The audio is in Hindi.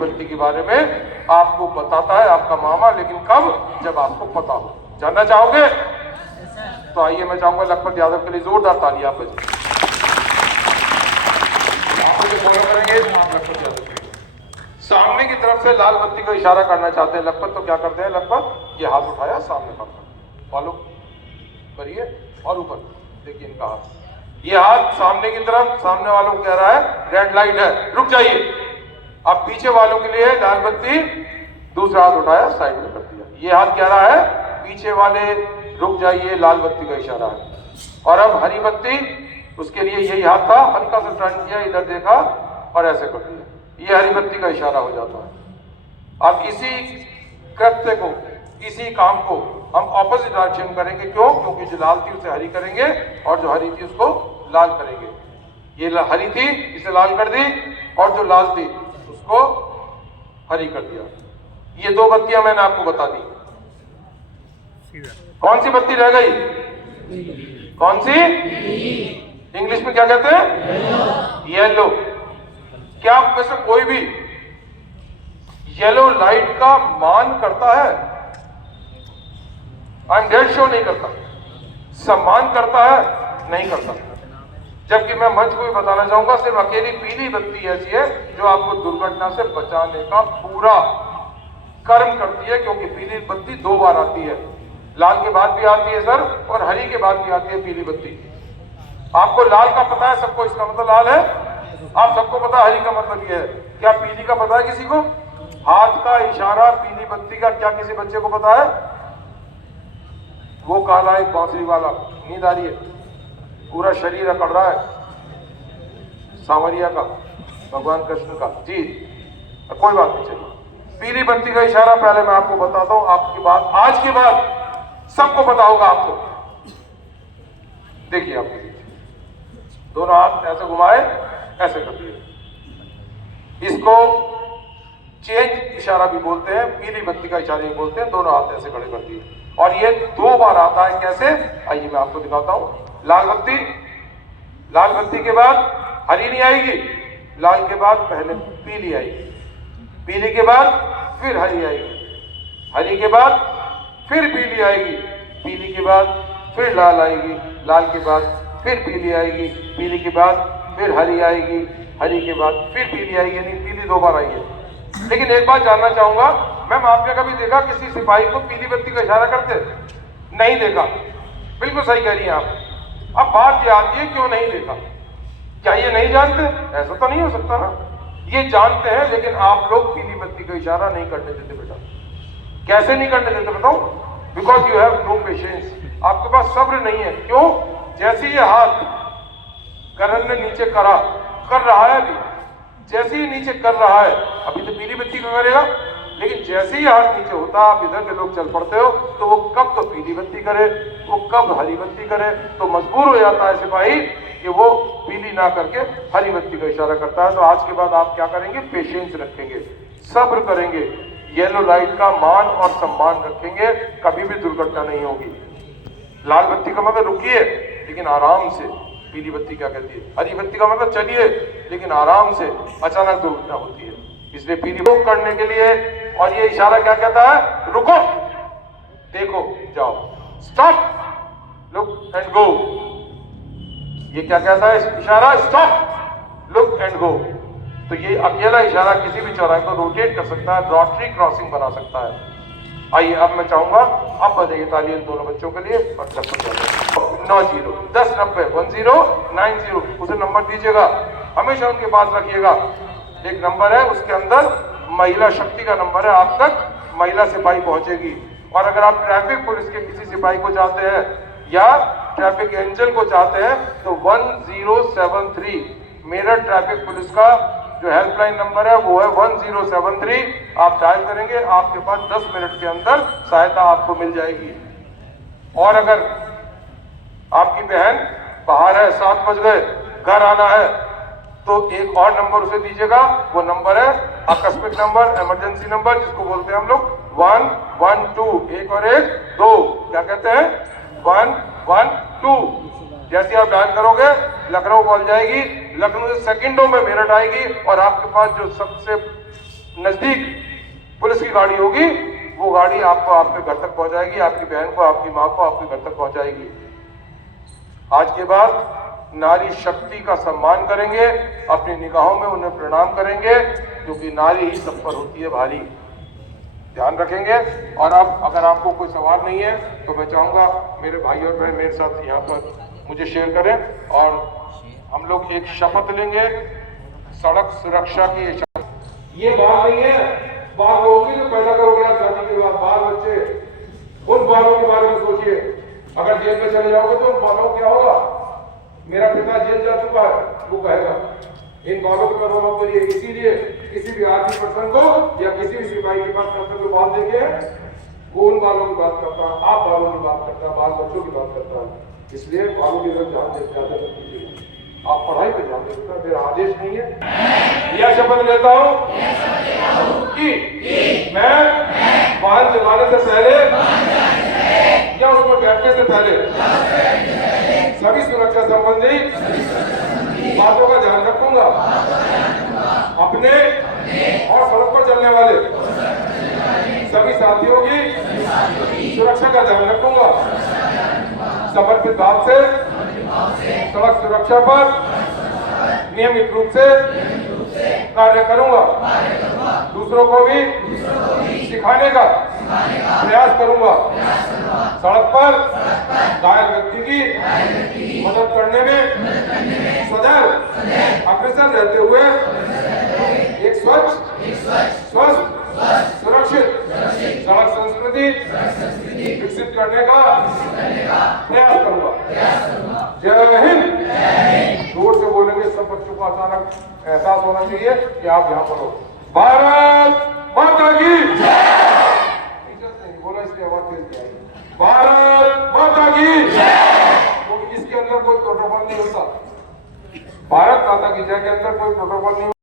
बत्ती के बारे में आपको बताता है आपका मामा, लेकिन कब? जब आपको पता हो। जानना चाहोगे? तो आइए, मैं चाहूंगा लखपत यादव के लिए जोरदार ताली आप बजाएं। आप मुझे फॉलो करेंगे लखपत यादव के सामने की तरफ से लाल बत्ती को इशारा करना चाहते हैं लखपत, तो क्या करते हैं लखपत? ये हाथ उठाया, सामने पकड़ा, फॉलो करिए और ऊपर देखिए इनका हाथ, ये हाथ सामने की तरफ, सामने वालों को कह रहा है रेड लाइट है, रुक जाइए। अब पीछे वालों के लिए लाल बत्ती, दूसरा हाथ उठाया, साइड में कर दिया, ये हाथ कह रहा है पीछे वाले रुक जाइए, लाल बत्ती का इशारा है। और अब हरी बत्ती, उसके लिए यही हाथ था, हल्का सा टर्न किया, इधर देखा और ऐसे कर दिया, ये हरी बत्ती का इशारा हो जाता है। अब इसी कृत्य को, इसी काम को हम ऑपोजिट डायरेक्शन करेंगे। क्यों? क्योंकि जो लाल थी उसे हरी करेंगे और जो हरी थी उसको लाल करेंगे। ये हरी थी, इसे लाल कर दी, और जो लाल थी उसको हरी कर दिया। ये दो बत्तियां मैंने आपको बता दी। कौन सी बत्ती रह गई? कौन सी? इंग्लिश में क्या कहते हैं? येलो। क्या आप में से कोई भी येलो लाइट का मान करता है? आई एम डेड श्योर नहीं करता। सम्मान करता है? नहीं करता। जबकि मैं मंच को भी बताना चाहूंगा, सिर्फ अकेली पीली बत्ती ऐसी है जो आपको दुर्घटना से बचाने का पूरा कर्म करती है, क्योंकि पीली बत्ती दो बार आती है, लाल के बाद भी आती है सर, और हरी के बाद भी आती है पीली बत्ती। आपको लाल का पता है सबको, इसका मतलब लाल है, आप सबको पता है हरी का मतलब ये है। क्या पीली का पता है किसी को? हाथ का इशारा पीली बत्ती का क्या किसी बच्चे को पता है? वो काला एक बांसुरी वाला, नींद आ रही है, पूरा शरीर अकड़ रहा है, सांवरिया का, भगवान कृष्ण का जी, कोई बात नहीं चाहिए। पीली बत्ती का इशारा पहले मैं आपको बताता हूं, आपकी बात आज के बाद सबको पता होगा आपको। देखिए आप दोनों हाथ ऐसे घुमाए, ऐसे कर दिए, इसको चेंज इशारा भी बोलते हैं, पीली बत्ती का इशारा भी बोलते हैं। दोनों हाथ ऐसे खड़े कर दिए और ये दो बार आता है। कैसे? आइए मैं आपको दिखाता हूं। लाल बत्ती, लाल बत्ती के बाद हरी नहीं आएगी, लाल के बाद पहले पीली आएगी, पीली के बाद फिर हरी आएगी, हरी के बाद फिर पीली आएगी, पीली के बाद फिर लाल आएगी, लाल के बाद फिर पीली आएगी, पीली के बाद फिर हरी आएगी, हरी के बाद फिर पीली आएगी, यानी पीली दो बार आई है। लेकिन एक बात जानना चाहूंगा, मैम आपने कभी देखा किसी सिपाही को पीली बत्ती का इशारा करते? नहीं देखा। बिल्कुल सही कह रही हैं आप। अब बात ये आती है क्यों नहीं देखा? क्या ये नहीं जानते? ऐसा तो नहीं हो सकता ना, ये जानते हैं, लेकिन आप लोग पीली बत्ती का इशारा नहीं करने देते बेटा। कैसे नहीं करने देते बताओ? Because you have no patience, आपके पास सब्र नहीं है। क्यों? जैसे ये हाथ करण ने नीचे करा, कर रहा है अभी, जैसे ही नीचे कर रहा है, अभी तो पीली बत्ती का करेगा, लेकिन जैसे ही हाथ नीचे होता, आप इधर के लोग चल पड़ते हो, तो वो कब तो पीली बत्ती करे, वो कब हरी बत्ती करे, तो मजबूर हो जाता है सिपाही कि वो पीली ना करके हरी बत्ती का इशारा करता है। तो आज के बाद आप क्या करेंगे? पेशेंस रखेंगे, सब्र करेंगे, येलो लाइट का मान और सम्मान रखेंगे, कभी भी दुर्घटना नहीं होगी। लाल बत्ती का मतलब रुकिए लेकिन आराम से, पीली बत्ती क्या कहती है? हरी बत्ती का मतलब चलिए लेकिन आराम से, अचानक दुर्घटना होती है। इसलिए पीली को करने के लिए, और ये इशारा क्या कहता है? रुको, देखो, जाओ, स्टॉप, लुक एंड गो। ये क्या कहता है इशारा? Stop, look and go. तो ये अकेला इशारा किसी भी चौराहे को रोटेट कर सकता है, रॉटरी क्रॉसिंग बना सकता है। आइए अब मैं चाहूंगा, अब बजाइए ताली इन दोनों बच्चों के लिए, और 90 10 90 1090 उसे नंबर दीजिएगा, हमेशा उनके पास रखिएगा। एक नंबर है, उसके अंदर महिला शक्ति का नंबर है, आप तक महिला सिपाही पहुंचेगी। और अगर आप ट्रैफिक पुलिस के किसी सिपाही को चाहते हैं या ट्रैफिक एंजल को चाहते हैं, तो 1073 मेरठ ट्रैफिक पुलिस का जो हेल्पलाइन नंबर है वो है 1073। आप डायल करेंगे, आपके पास 10 मिनट के अंदर सहायता आपको मिल जाएगी। और अगर आपकी बहन बाहर है, 7 बज गए, घर आना है, तो एक और नंबर उसे दीजिएगा। वो नंबर है आकस्मिक नंबर, इमरजेंसी नंबर, जिसको बोलते हैं हम लोग 112। एक और एक दो, क्या कहते हैं? 112। जैसे आप डायल करोगे लखनऊ कॉल जाएगी, लखनऊ से सेकंडों में मेरठ आएगी, और आपके पास जो सबसे नजदीक पुलिस की गाड़ी होगी, वो गाड़ी आपको आपके घर तक पहुंचाएगी, आपकी बहन को, आपकी माँ को आपके घर तक पहुंचाएगी। आज के बाद नारी शक्ति का सम्मान करेंगे, अपनी निगाहों में उन्हें प्रणाम करेंगे, क्योंकि नारी ही सब पर होती है भारी। ध्यान रखेंगे। और अब अगर आपको कोई सवाल नहीं है तो मैं चाहूंगा मेरे भाई और बहन मेरे साथ यहाँ पर मुझे शेयर करें और हम लोग एक शपथ लेंगे, सड़क सुरक्षा की ये शपथ। ये बात नहीं है बाल होगी जो पैदा करोगे आप शादी के बाद, बाल बच्चे, उन बालों के बारे में सोचिए। अगर जेल में चले जाओगे तो उन बालों क्या होगा? मेरा पिता जेल जा चुका है, वो कहेगा इन बालों के प्रभाव करिए। इसीलिए किसी भी आदमी पर्सन को या किसी भी सिपाही की बात करते हुए बाल देखे, वो उन बालों की बात करता है, आप बालों की बात करता है, बाल बच्चों की बात करता है। इसलिए बालों की तरफ ध्यान ज्यादा कीजिए। आप पढ़ाई पर ध्यान देते हैं, मेरा आदेश नहीं है। यह शपथ लेता हूँ कि मैं वाहन चलाने से पहले या उसमें बैठने से पहले सभी सुरक्षा संबंधी बातों का ध्यान रखूंगा। अपने और सड़क पर चलने वाले सभी साथियों की सुरक्षा का ध्यान रखूंगा। समर्पित भाव से सड़क सुरक्षा पर नियमित रूप से कार्य करूंगा। दूसरों को भी सिखाने का प्रयास करूंगा। सड़क पर घायल व्यक्ति की मदद करने में सदैव अग्रसर रहते हुए एक स्वच्छ, स्वस्थ, सुरक्षित सड़क संस्कृति विकसित करने का प्रयास करूंगा। जय हिंद। जोर से बोलेंगे, सब बच्चों को अचानक एहसास होना चाहिए कि आप यहाँ पर हो। भारत माता की बोला, इसलिए आवाज तेज नहीं आई। भारत माता की, क्योंकि इसके अंदर कोई प्रोटोकॉल नहीं होता। भारत माता की जय के अंदर कोई प्रोटोकॉल नहीं